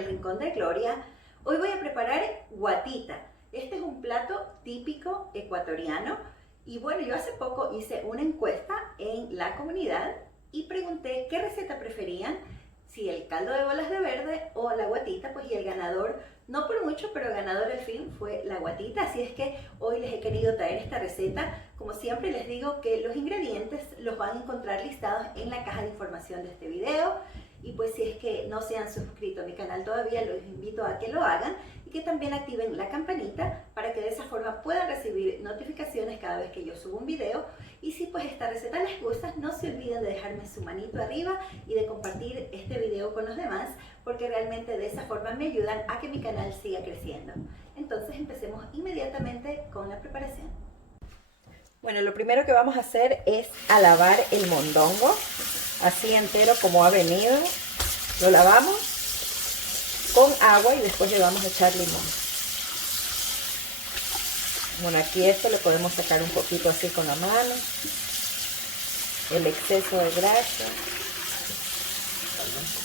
El Rincón de Gloria. Hoy voy a preparar guatita. Este es un plato típico ecuatoriano y bueno, yo hace poco hice una encuesta en la comunidad y pregunté qué receta preferían, si el caldo de bolas de verde o la guatita, pues y el ganador, no por mucho, pero el ganador al fin fue la guatita. Así es que hoy les he querido traer esta receta. Como siempre les digo que los ingredientes los van a encontrar listados en la caja de información de este video. Y pues si es que no se han suscrito a mi canal todavía, los invito a que lo hagan y que también activen la campanita para que de esa forma puedan recibir notificaciones cada vez que yo subo un video. Y si pues esta receta les gusta, no se olviden de dejarme su manito arriba y de compartir este video con los demás, porque realmente de esa forma me ayudan a que mi canal siga creciendo. Entonces empecemos inmediatamente con la preparación. Bueno, lo primero que vamos a hacer es lavar el mondongo, así entero como ha venido. Lo lavamos con agua y después le vamos a echar limón. Bueno, aquí esto le podemos sacar un poquito así con la mano, el exceso de grasa.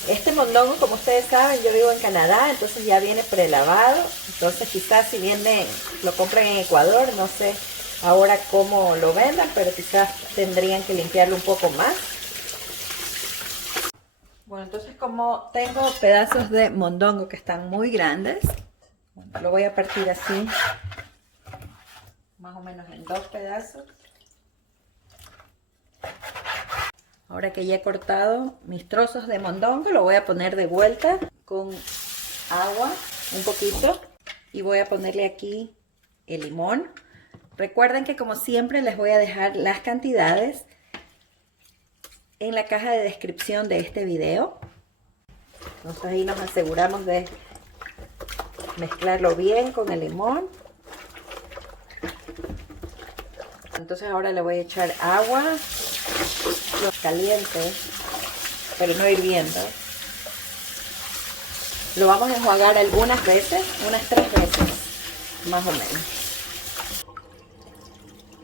Este mondongo, como ustedes saben, yo vivo en Canadá, entonces ya viene prelavado. Entonces quizás si viene, lo compran en Ecuador, no sé ahora cómo lo vendan, pero quizás tendrían que limpiarlo un poco más. Bueno, entonces como tengo pedazos de mondongo que están muy grandes, lo voy a partir así, más o menos en 2 pedazos. Ahora que ya he cortado mis trozos de mondongo, lo voy a poner de vuelta con agua, un poquito, y voy a ponerle aquí el limón. Recuerden que como siempre les voy a dejar las cantidades en la caja de descripción de este video. Entonces ahí nos aseguramos de mezclarlo bien con el limón. Entonces ahora le voy a echar agua caliente, pero no hirviendo. Lo vamos a enjuagar algunas veces, unas 3 veces más o menos.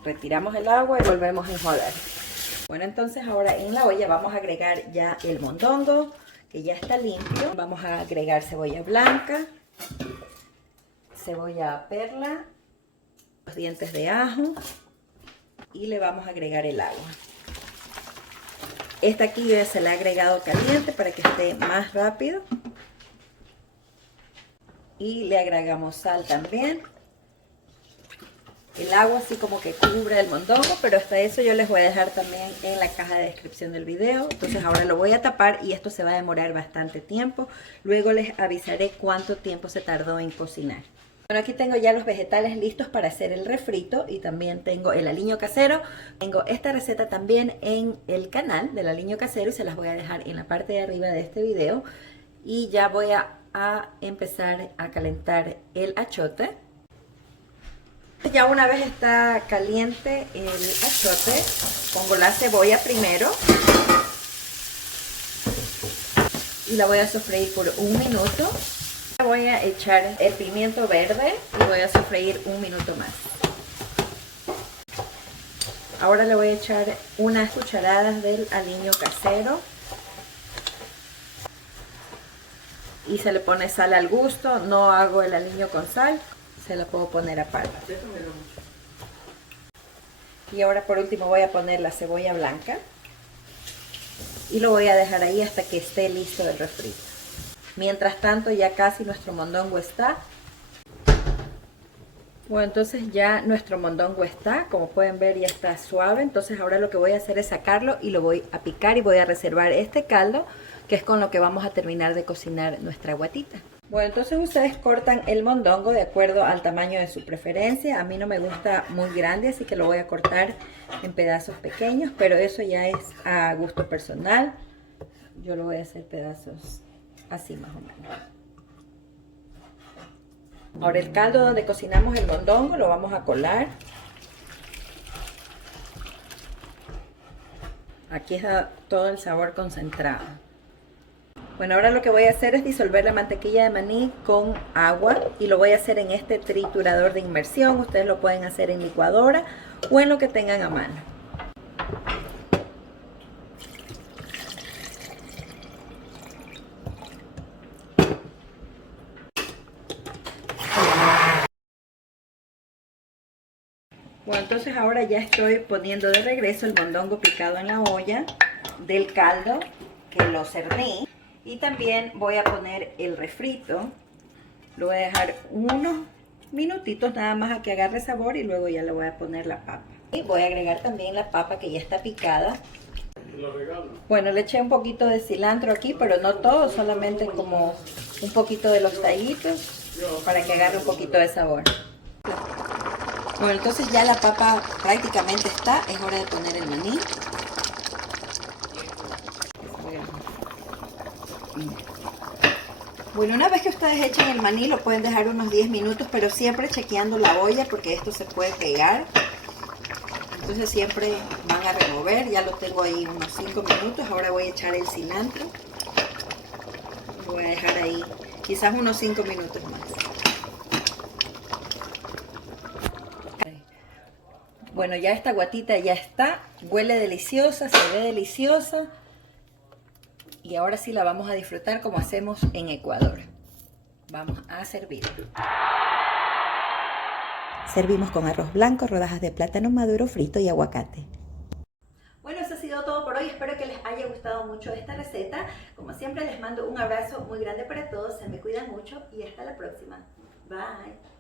Retiramos el agua y volvemos a enjuagar. Bueno, entonces ahora en la olla vamos a agregar ya el mondongo, que ya está limpio. Vamos a agregar cebolla blanca, cebolla perla, los dientes de ajo y le vamos a agregar el agua. Esta aquí ya se la he agregado caliente para que esté más rápido. Y le agregamos sal también. El agua así como que cubra el mondongo, pero hasta eso yo les voy a dejar también en la caja de descripción del video. Entonces ahora lo voy a tapar y esto se va a demorar bastante tiempo. Luego les avisaré cuánto tiempo se tardó en cocinar. Bueno, aquí tengo ya los vegetales listos para hacer el refrito y también tengo el aliño casero. Tengo esta receta también en el canal del aliño casero y se las voy a dejar en la parte de arriba de este video. Y ya voy a empezar a calentar el achote. Ya una vez está caliente el achote, pongo la cebolla primero y la voy a sofreír por 1 minuto. Voy a echar el pimiento verde y voy a sofreír 1 minuto más. Ahora le voy a echar unas cucharadas del aliño casero y se le pone sal al gusto. No hago el aliño con sal, se la puedo poner aparte. Y ahora por último voy a poner la cebolla blanca y lo voy a dejar ahí hasta que esté listo el refrito. Mientras tanto ya casi nuestro mondongo está. Bueno, entonces ya nuestro mondongo está, como pueden ver ya está suave. Entonces ahora lo que voy a hacer es sacarlo y lo voy a picar y voy a reservar este caldo, que es con lo que vamos a terminar de cocinar nuestra guatita. Bueno, entonces ustedes cortan el mondongo de acuerdo al tamaño de su preferencia. A mí no me gusta muy grande, así que lo voy a cortar en pedazos pequeños, pero eso ya es a gusto personal. Yo lo voy a hacer pedazos así más o menos. Ahora el caldo donde cocinamos el mondongo lo vamos a colar. Aquí está todo el sabor concentrado. Bueno, ahora lo que voy a hacer es disolver la mantequilla de maní con agua y lo voy a hacer en este triturador de inmersión. Ustedes lo pueden hacer en licuadora o en lo que tengan a mano. Bueno, entonces ahora ya estoy poniendo de regreso el mondongo picado en la olla del caldo que lo cerné. Y también voy a poner el refrito. Lo voy a dejar unos minutitos nada más a que agarre sabor y luego ya le voy a poner la papa. Y voy a agregar también la papa que ya está picada. Bueno, le eché un poquito de cilantro aquí, pero no todo, solamente como un poquito de los tallitos para que agarre un poquito de sabor. Bueno, entonces ya la papa prácticamente está, es hora de poner el maní. Bueno, una vez que ustedes echen el maní lo pueden dejar unos 10 minutos, pero siempre chequeando la olla porque esto se puede pegar. Entonces siempre van a remover, ya lo tengo ahí unos 5 minutos. Ahora voy a echar el cilantro. Lo voy a dejar ahí quizás unos 5 minutos más. Bueno, ya esta guatita ya está, huele deliciosa, se ve deliciosa. Y ahora sí la vamos a disfrutar como hacemos en Ecuador. Vamos a servir. Servimos con arroz blanco, rodajas de plátano maduro frito y aguacate. Bueno, eso ha sido todo por hoy. Espero que les haya gustado mucho esta receta. Como siempre, les mando un abrazo muy grande para todos. Se me cuidan mucho y hasta la próxima. Bye.